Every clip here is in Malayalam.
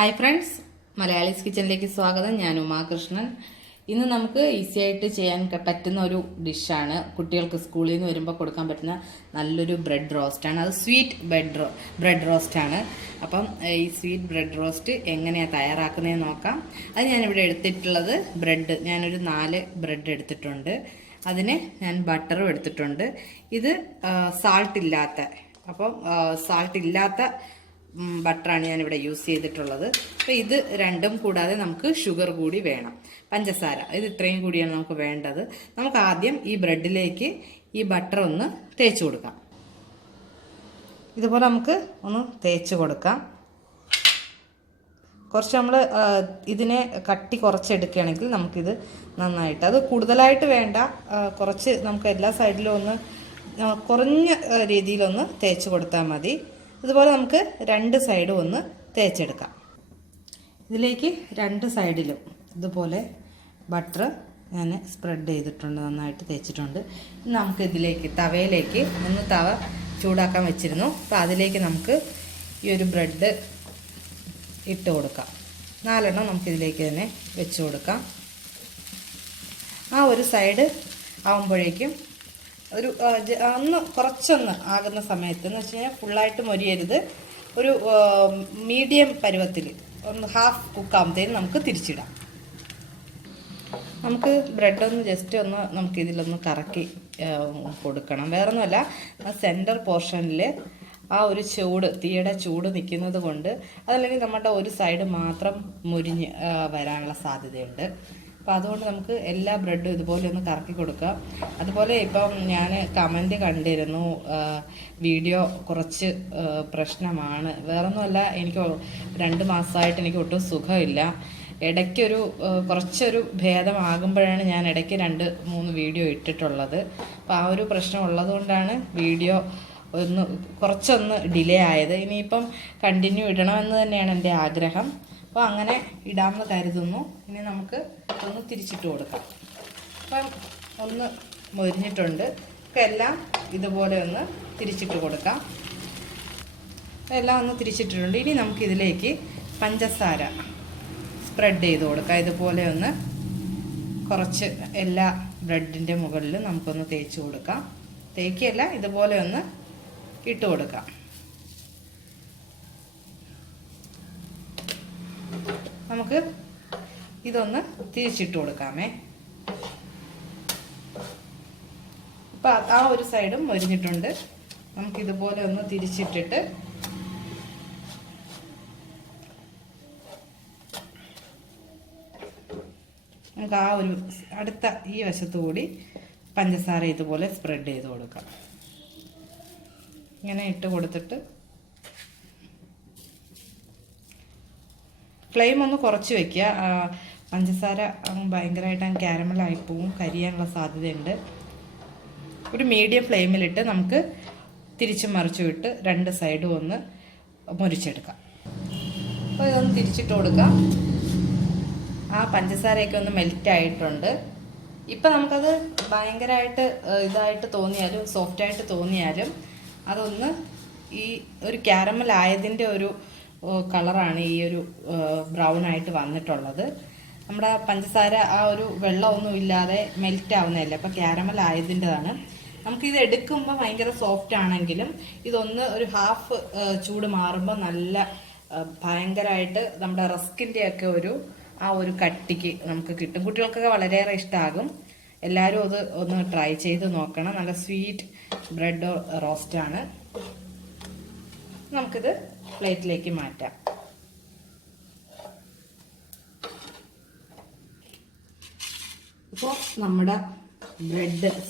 ഹായ് ഫ്രണ്ട്സ്, മലയാളീസ് കിച്ചണിലേക്ക് സ്വാഗതം. ഞാൻ ഉമാകൃഷ്ണൻ. ഇന്ന് നമുക്ക് ഈസി ആയിട്ട് ചെയ്യാൻ പറ്റുന്ന ഒരു ഡിഷാണ്. കുട്ടികൾക്ക് സ്കൂളിൽ നിന്ന് വരുമ്പോൾ കൊടുക്കാൻ പറ്റുന്ന നല്ലൊരു ബ്രെഡ് റോസ്റ്റാണ്. അത് സ്വീറ്റ് ബ്രെഡ് റോസ്റ്റാണ്. അപ്പം ഈ സ്വീറ്റ് ബ്രെഡ് റോസ്റ്റ് എങ്ങനെയാണ് തയ്യാറാക്കുന്നതെന്ന് നോക്കാം. അത് ഞാനിവിടെ എടുത്തിട്ടുള്ളത് ഞാനൊരു 4 ബ്രെഡ് എടുത്തിട്ടുണ്ട്. അതിന് ഞാൻ ബട്ടറും എടുത്തിട്ടുണ്ട്. ഇത് സാൾട്ട് ഇല്ലാത്ത ബട്ടറാണ് ഞാനിവിടെ യൂസ് ചെയ്തിട്ടുള്ളത്. അപ്പോൾ ഇത് രണ്ടും കൂടാതെ നമുക്ക് ഷുഗർ കൂടി വേണം, പഞ്ചസാര. ഇത് ഇത്രയും കൂടിയാണ് നമുക്ക് വേണ്ടത്. നമുക്ക് ആദ്യം ഈ ബ്രെഡിലേക്ക് ഈ ബട്ടർ ഒന്ന് തേച്ച് കൊടുക്കാം. ഇതുപോലെ നമുക്ക് ഒന്ന് തേച്ച് കൊടുക്കാം. കുറച്ച് നമ്മൾ ഇതിനെ കട്ടി കുറച്ചെടുക്കുകയാണെങ്കിൽ നമുക്കിത് നന്നായിട്ട്, അത് കൂടുതലായിട്ട് വേണ്ട, കുറച്ച് നമുക്ക് എല്ലാ സൈഡിലും ഒന്ന് കുറഞ്ഞ രീതിയിലൊന്ന് തേച്ച് കൊടുത്താൽ മതി. ഇതുപോലെ നമുക്ക് 2 സൈഡും ഒന്ന് തേച്ചെടുക്കാം. ഇതിലേക്ക് 2 സൈഡിലും ഇതുപോലെ ബട്ടർ ഞാൻ സ്പ്രെഡ് ചെയ്തിട്ടുണ്ട്, നന്നായിട്ട് തേച്ചിട്ടുണ്ട്. ഇനി നമുക്ക് ഇതിലേക്ക് തവയിലേക്ക് തവ ചൂടാക്കാൻ വെച്ചിരുന്നു. അപ്പോൾ അതിലേക്ക് നമുക്ക് ഈ ഒരു ബ്രെഡ് ഇട്ട് കൊടുക്കാം. 4 എണ്ണം നമുക്കിതിലേക്ക് തന്നെ വെച്ച് കൊടുക്കാം. ആ ഒരു സൈഡ് ആകുമ്പോഴേക്കും കുറച്ചൊന്ന് ആകുന്ന സമയത്ത് എന്ന് വെച്ച് കഴിഞ്ഞാൽ ഫുള്ളായിട്ട് മൊരിയരുത്, ഒരു മീഡിയം പരുവത്തിൽ ഒന്ന് ഹാഫ് കുക്കാകുമ്പോഴത്തേനും നമുക്ക് തിരിച്ചിടാം. നമുക്ക് ബ്രെഡൊന്ന് ജസ്റ്റ് ഒന്ന് നമുക്കിതിലൊന്ന് കറക്കി കൊടുക്കണം. വേറൊന്നുമല്ല, സെൻറ്റർ പോർഷനിൽ ആ ഒരു തീയുടെ ചൂട് നിൽക്കുന്നത് കൊണ്ട്, അതല്ലെങ്കിൽ നമ്മുടെ ഒരു സൈഡ് മാത്രം മുരിഞ്ഞ് വരാനുള്ള സാധ്യതയുണ്ട്. അപ്പോൾ അതുകൊണ്ട് നമുക്ക് എല്ലാ ബ്രെഡും ഇതുപോലെ ഒന്ന് കറക്കി കൊടുക്കാം. അതുപോലെ ഇപ്പം ഞാൻ കമൻറ്റ് കണ്ടിരുന്നു, വീഡിയോ കുറച്ച് പ്രശ്നമാണ്. വേറൊന്നുമല്ല, എനിക്ക് 2 മാസമായിട്ട് എനിക്ക് ഒട്ടും സുഖമില്ല. ഇടയ്ക്കൊരു കുറച്ചൊരു ഭേദമാകുമ്പോഴാണ് ഞാൻ ഇടയ്ക്ക് 2-3 വീഡിയോ ഇട്ടിട്ടുള്ളത്. അപ്പോൾ ആ ഒരു പ്രശ്നം ഉള്ളതുകൊണ്ടാണ് വീഡിയോ കുറച്ചൊന്ന് ഡിലേ ആയത്. ഇനിയിപ്പം കണ്ടിന്യൂ ഇടണമെന്ന് തന്നെയാണ് എൻ്റെ ആഗ്രഹം. അപ്പോൾ അങ്ങനെ ഇടാമെന്ന് കരുതുന്നു. ഇനി നമുക്ക് ഒന്ന് തിരിച്ചിട്ട് കൊടുക്കാം. അപ്പം ഒന്ന് മൊരിഞ്ഞിട്ടുണ്ട്. അപ്പം എല്ലാം ഇതുപോലെ ഒന്ന് തിരിച്ചിട്ട് കൊടുക്കാം. എല്ലാം ഒന്ന് തിരിച്ചിട്ടിട്ടുണ്ട്. ഇനി നമുക്കിതിലേക്ക് പഞ്ചസാര സ്പ്രെഡ് ചെയ്ത് കൊടുക്കാം. ഇതുപോലെ ഒന്ന് കുറച്ച് എല്ലാ ബ്രെഡിൻ്റെ മുകളിൽ നമുക്കൊന്ന് തേച്ച് കൊടുക്കാം. തേക്കല്ല, ഇതുപോലെ ഒന്ന് ഇട്ട് കൊടുക്കാം. നമുക്ക് ഇതൊന്ന് തിരിച്ചിട്ട് കൊടുക്കാമേ. ഇപ്പം ആ ഒരു സൈഡും മൊരിഞ്ഞിട്ടുണ്ട്. നമുക്കിതുപോലെ ഒന്ന് തിരിച്ചിട്ടിട്ട് നമുക്ക് ആ ഒരു അടുത്ത ഈ വശത്തു കൂടി പഞ്ചസാര ഇതുപോലെ സ്പ്രെഡ് ചെയ്ത് കൊടുക്കാം. ഇങ്ങനെ ഇട്ട് കൊടുത്തിട്ട് ഫ്ലെയിം ഒന്ന് കുറച്ച് വയ്ക്കുക. പഞ്ചസാര ഭയങ്കരമായിട്ട് ക്യാരമലായി പോവും, കരിയാനുള്ള സാധ്യതയുണ്ട്. ഒരു മീഡിയം ഫ്ലെയിമിലിട്ട് നമുക്ക് തിരിച്ചും മറിച്ചും ഇട്ട് 2 സൈഡും ഒന്ന് മുരിച്ചെടുക്കാം. അപ്പോൾ ഇതൊന്ന് തിരിച്ചിട്ട് കൊടുക്കാം. ആ പഞ്ചസാരയൊക്കെ ഒന്ന് മെൽറ്റ് ആയിട്ടുണ്ട്. ഇപ്പം നമുക്കത് ഭയങ്കരമായിട്ട് ഇതായിട്ട് തോന്നിയാലും സോഫ്റ്റായിട്ട് തോന്നിയാലും അതൊന്ന് ഈ ഒരു ക്യാരമൽ ആയതിൻ്റെ ഒരു കളറാണ് ഈ ഒരു ബ്രൗൺ ആയിട്ട് വന്നിട്ടുള്ളത്. നമ്മുടെ പഞ്ചസാര ആ ഒരു വെള്ളമൊന്നും ഇല്ലാതെ മെൽറ്റ് ആവുന്നതല്ലേ, അപ്പം ക്യാരമൽ ആയതിൻ്റെതാണ്. നമുക്കിത് എടുക്കുമ്പോൾ ഭയങ്കര സോഫ്റ്റ് ആണെങ്കിലും ഇതൊന്ന് ഒരു ഹാഫ് ചൂട് മാറുമ്പോൾ നല്ല ഭയങ്കരമായിട്ട് നമ്മുടെ റസ്കിൻ്റെ ഒക്കെ ആ ഒരു കട്ടിക്ക് നമുക്ക് കിട്ടും. കുട്ടികൾക്കൊക്കെ വളരെയേറെ ഇഷ്ടമാകും. എല്ലാവരും അത് ഒന്ന് ട്രൈ ചെയ്ത് നോക്കണം. നല്ല സ്വീറ്റ് ബ്രെഡ് റോസ്റ്റാണ്. നമുക്കിത് പ്ലേറ്റിലേക്ക് മാറ്റാം. ഇപ്പോൾ നമ്മുടെ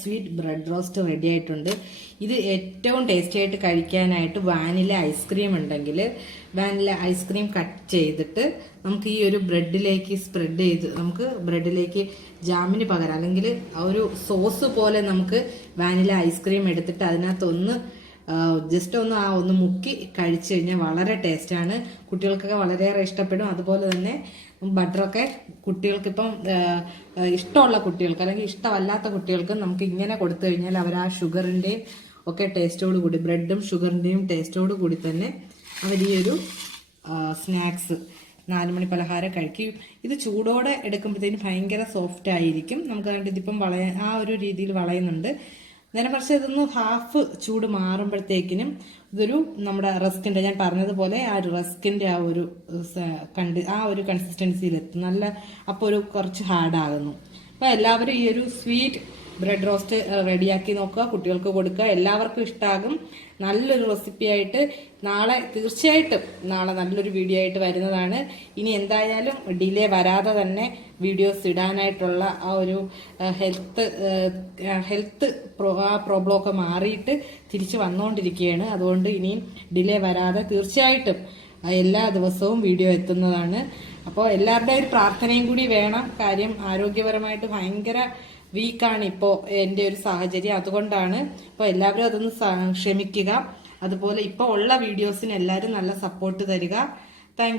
സ്വീറ്റ് ബ്രെഡ് റോസ്റ്റ് റെഡി ആയിട്ടുണ്ട്. ഇത് ഏറ്റവും ടേസ്റ്റി ആയിട്ട് കഴിക്കാനായിട്ട് വാനില ഐസ്ക്രീം ഉണ്ടെങ്കിൽ വാനില ഐസ്ക്രീം കട്ട് ചെയ്തിട്ട് നമുക്ക് ഈ ഒരു ബ്രെഡിലേക്ക് സ്പ്രെഡ് ചെയ്ത് നമുക്ക് ബ്രെഡിലേക്ക് ജാമിന് പകരം അല്ലെങ്കിൽ ആ ഒരു സോസ് പോലെ നമുക്ക് വാനില ഐസ്ക്രീം എടുത്തിട്ട് അതിനകത്തൊന്ന് ജസ്റ്റ് ഒന്ന് മുക്കി കഴിച്ചു കഴിഞ്ഞാൽ വളരെ ടേസ്റ്റാണ്. കുട്ടികൾക്കൊക്കെ വളരെയേറെ ഇഷ്ടപ്പെടും. അതുപോലെ തന്നെ ബട്ടറൊക്കെ കുട്ടികൾക്കിപ്പം ഇഷ്ടമുള്ള കുട്ടികൾക്ക് അല്ലെങ്കിൽ ഇഷ്ടമല്ലാത്ത കുട്ടികൾക്ക് നമുക്ക് ഇങ്ങനെ കൊടുത്തു കഴിഞ്ഞാൽ അവർ ആ ഷുഗറിൻ്റെയും ഒക്കെ ടേസ്റ്റോട് കൂടി, ബ്രെഡും ഷുഗറിൻ്റെയും ടേസ്റ്റോട് കൂടി തന്നെ അവർ ഈ ഒരു സ്നാക്സ് 4 മണി പലഹാരം കഴിക്കും. ഇത് ചൂടോടെ എടുക്കുമ്പോഴത്തേനും ഭയങ്കര സോഫ്റ്റ് ആയിരിക്കും. നമുക്ക് കണ്ട് ഇതിപ്പം ആ ഒരു രീതിയിൽ വളയുന്നുണ്ട്. നേരെ പക്ഷെ ഇതൊന്ന് ഹാഫ് ചൂട് മാറുമ്പോഴത്തേക്കിനും ഇതൊരു നമ്മുടെ റസ്കിന്റെ, ഞാൻ പറഞ്ഞതുപോലെ ആ ഒരു റസ്കിന്റെ ആ ഒരു കൺസിസ്റ്റൻസിയിലെത്തും. നല്ല അപ്പോൾ ഒരു കുറച്ച് ഹാർഡാകുന്നു. അപ്പോൾ എല്ലാവരും ഈ ഒരു സ്വീറ്റ് ബ്രെഡ് റോസ്റ്റ് റെഡിയാക്കി നോക്കുക, കുട്ടികൾക്ക് കൊടുക്കുക, എല്ലാവർക്കും ഇഷ്ടമാകും. നല്ലൊരു റെസിപ്പി ആയിട്ട് തീർച്ചയായിട്ടും നാളെ നല്ലൊരു വീഡിയോ ആയിട്ട് വരുന്നതാണ്. ഇനി എന്തായാലും ഡിലേ വരാതെ തന്നെ വീഡിയോസ് ഇടാനായിട്ടുള്ള ആ ഒരു ഹെൽത്ത് പ്രോബ്ലം ഒക്കെ മാറിയിട്ട് തിരിച്ചു വന്നുകൊണ്ടിരിക്കുകയാണ്. അതുകൊണ്ട് ഇനിയും ഡിലേ വരാതെ തീർച്ചയായിട്ടും എല്ലാ ദിവസവും വീഡിയോ എത്തുന്നതാണ്. അപ്പോൾ എല്ലാവരുടെയും ഒരു പ്രാർത്ഥനയും കൂടി വേണം. കാര്യം ആരോഗ്യപരമായിട്ട് ഭയങ്കര വീക്കാണ് ഇപ്പോൾ എൻ്റെ ഒരു സാഹചര്യം. അതുകൊണ്ടാണ്. അപ്പോൾ എല്ലാവരും അതൊന്ന് ക്ഷമിക്കുക. അതുപോലെ ഇപ്പോൾ ഉള്ള വീഡിയോസിന് എല്ലാവരും നല്ല സപ്പോർട്ട് തരിക. Thank you.